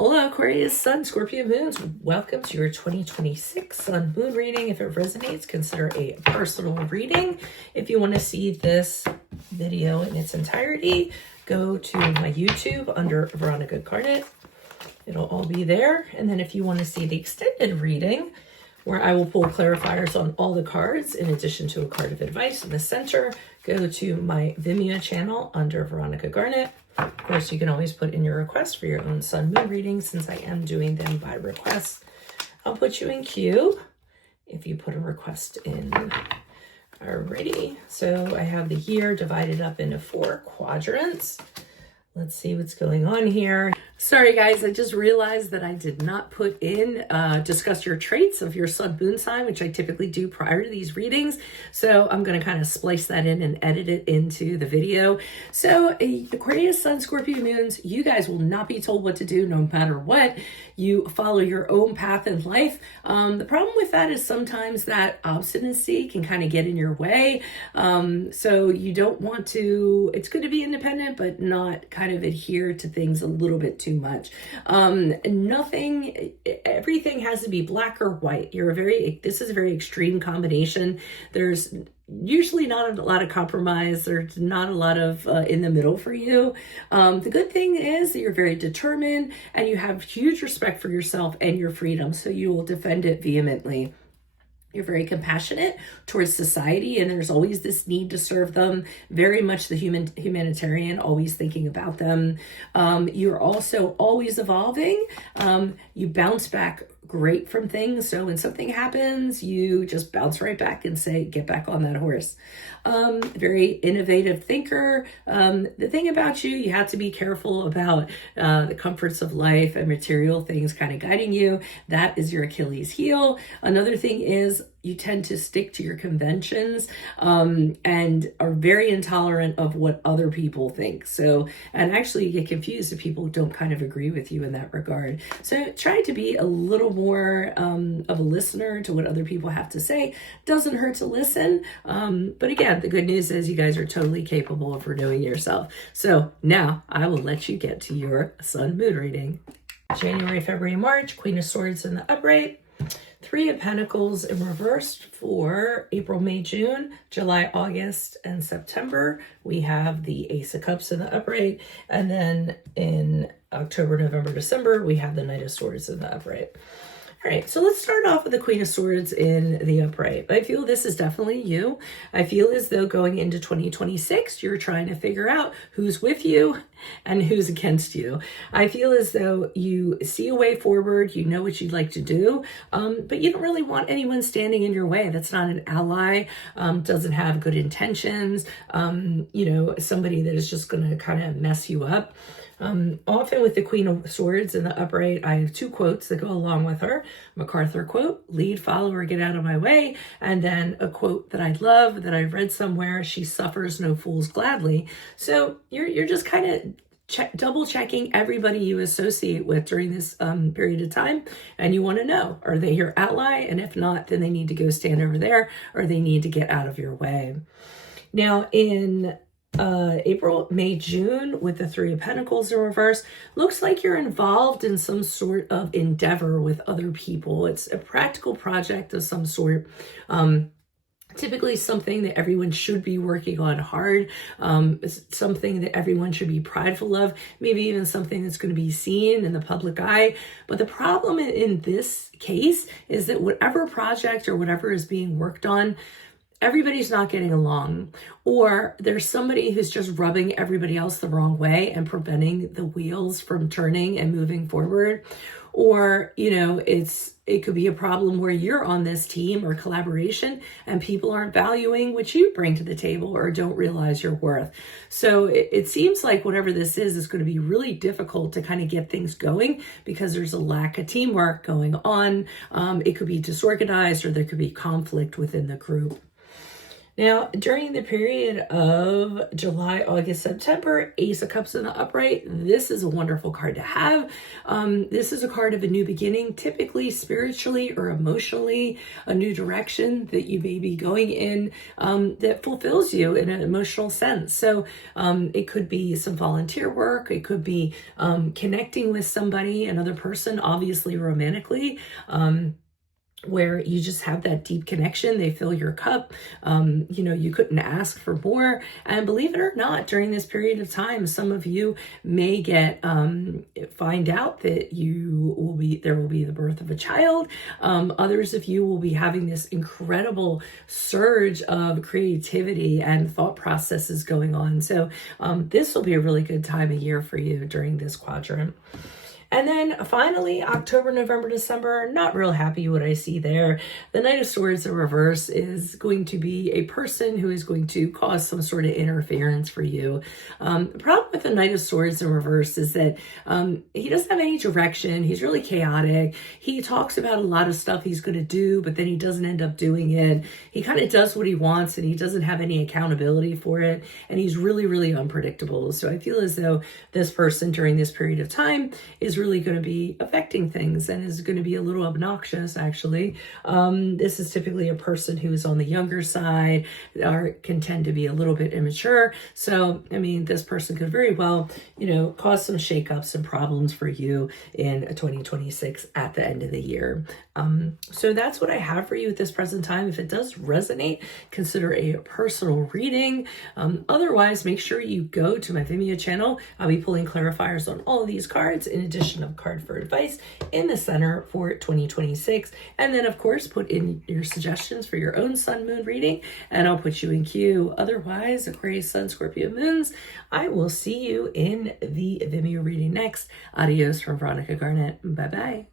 Hola, Aquarius, Sun, Scorpio moons. Welcome to your 2026 Sun Moon reading. If it resonates, consider a personal reading. If you want to see this video in its entirety, go to my YouTube under Veronica Garnet. It'll all be there. And then if you want to see the extended reading, where I will pull clarifiers on all the cards, in addition to a card of advice in the center, go to my Vimeo channel under Veronica Garnet. Of course, you can always put in your request for your own Sun Moon readings, since I am doing them by request. I'll put you in queue if you put a request in. Alrighty, so I have the year divided up into 4 quadrants. Let's see what's going on here. Sorry guys, I just realized that I did not put in discuss your traits of your Sun Moon sign, which I typically do prior to these readings. So I'm going to kind of splice that in and edit it into the video. So Aquarius, Sun, Scorpio moons, you guys will not be told what to do no matter what. You follow your own path in life. The problem with that is sometimes that obstinacy can kind of get in your way. So you don't want to, it's good to be independent, but not kind of adhere to things a little bit too much. Everything has to be black or white. This is a very extreme combination. There's usually not a lot of compromise. There's not a lot of in the middle for you. The good thing is that you're very determined and you have huge respect for yourself and your freedom. So you will defend it vehemently. You're very compassionate towards society, and there's always this need to serve them. Very much the humanitarian, always thinking about them. You're also always evolving. You bounce back great from things. So when something happens, you just bounce right back and say, get back on that horse. Very innovative thinker. The thing about you, you have to be careful about the comforts of life and material things kind of guiding you. That is your Achilles heel. Another thing is you tend to stick to your conventions and are very intolerant of what other people think. So, and actually you get confused if people don't kind of agree with you in that regard. So try to be a little more of a listener to what other people have to say. Doesn't hurt to listen. But again, the good news is you guys are totally capable of renewing yourself. So now I will let you get to your Sun Moon reading. January, February, March, Queen of Swords in the upright. 3 of Pentacles in reverse for April, May, June, July, August, and September. We have the Ace of Cups in the upright. And then in October, November, December, we have the Knight of Swords in the upright. All right, so let's start off with the Queen of Swords in the upright. I feel this is definitely you. I feel as though going into 2026, you're trying to figure out who's with you and who's against you. I feel as though you see a way forward, you know what you'd like to do, but you don't really want anyone standing in your way. That's not an ally, doesn't have good intentions, somebody that is just going to kind of mess you up. Often with the Queen of Swords in the upright, I have 2 quotes that go along with her. MacArthur quote, lead, follow, or get out of my way. And then a quote that I love that I've read somewhere, she suffers no fools gladly. So you're just kind of double checking everybody you associate with during this period of time. And you want to know, are they your ally? And if not, then they need to go stand over there, or they need to get out of your way. Now in April, May, June with the 3 of Pentacles in reverse, looks like you're involved in some sort of endeavor with other people. It's a practical project of some sort. Typically something that everyone should be working on hard, something that everyone should be prideful of, maybe even something that's going to be seen in the public eye. But the problem in this case is that whatever project or whatever is being worked on, everybody's not getting along, or there's somebody who's just rubbing everybody else the wrong way and preventing the wheels from turning and moving forward. Or, it could be a problem where you're on this team or collaboration and people aren't valuing what you bring to the table or don't realize your worth. So it seems like whatever this is going to be really difficult to kind of get things going because there's a lack of teamwork going on. It could be disorganized, or there could be conflict within the group. Now, during the period of July, August, September, Ace of Cups in the upright, this is a wonderful card to have. This is a card of a new beginning, typically spiritually or emotionally, a new direction that you may be going in that fulfills you in an emotional sense. So it could be some volunteer work. It could be connecting with somebody, another person, obviously romantically. Where you just have that deep connection, they fill your cup. You couldn't ask for more. And believe it or not, during this period of time, some of you may find out that there will be the birth of a child. Others of you will be having this incredible surge of creativity and thought processes going on. So this will be a really good time of year for you during this quadrant. And then finally, October, November, December, not real happy what I see there. The Knight of Swords in reverse is going to be a person who is going to cause some sort of interference for you. The problem with the Knight of Swords in reverse is that he doesn't have any direction. He's really chaotic. He talks about a lot of stuff he's going to do, but then he doesn't end up doing it. He kind of does what he wants and he doesn't have any accountability for it. And he's really, really unpredictable. So I feel as though this person during this period of time is really going to be affecting things and is going to be a little obnoxious, actually. This is typically a person who is on the younger side or can tend to be a little bit immature. So, I mean, this person could very well, cause some shakeups and problems for you in 2026 at the end of the year. So that's what I have for you at this present time. If it does resonate, consider a personal reading. Otherwise, make sure you go to my Vimeo channel. I'll be pulling clarifiers on all of these cards in addition of card for advice in the center for 2026. And then, of course, put in your suggestions for your own sun moon reading, and I'll put you in queue. Otherwise, Aquarius, Sun, Scorpio moons, I will see you in the Vimeo reading next. Adios from Veronica Garnett. Bye-bye.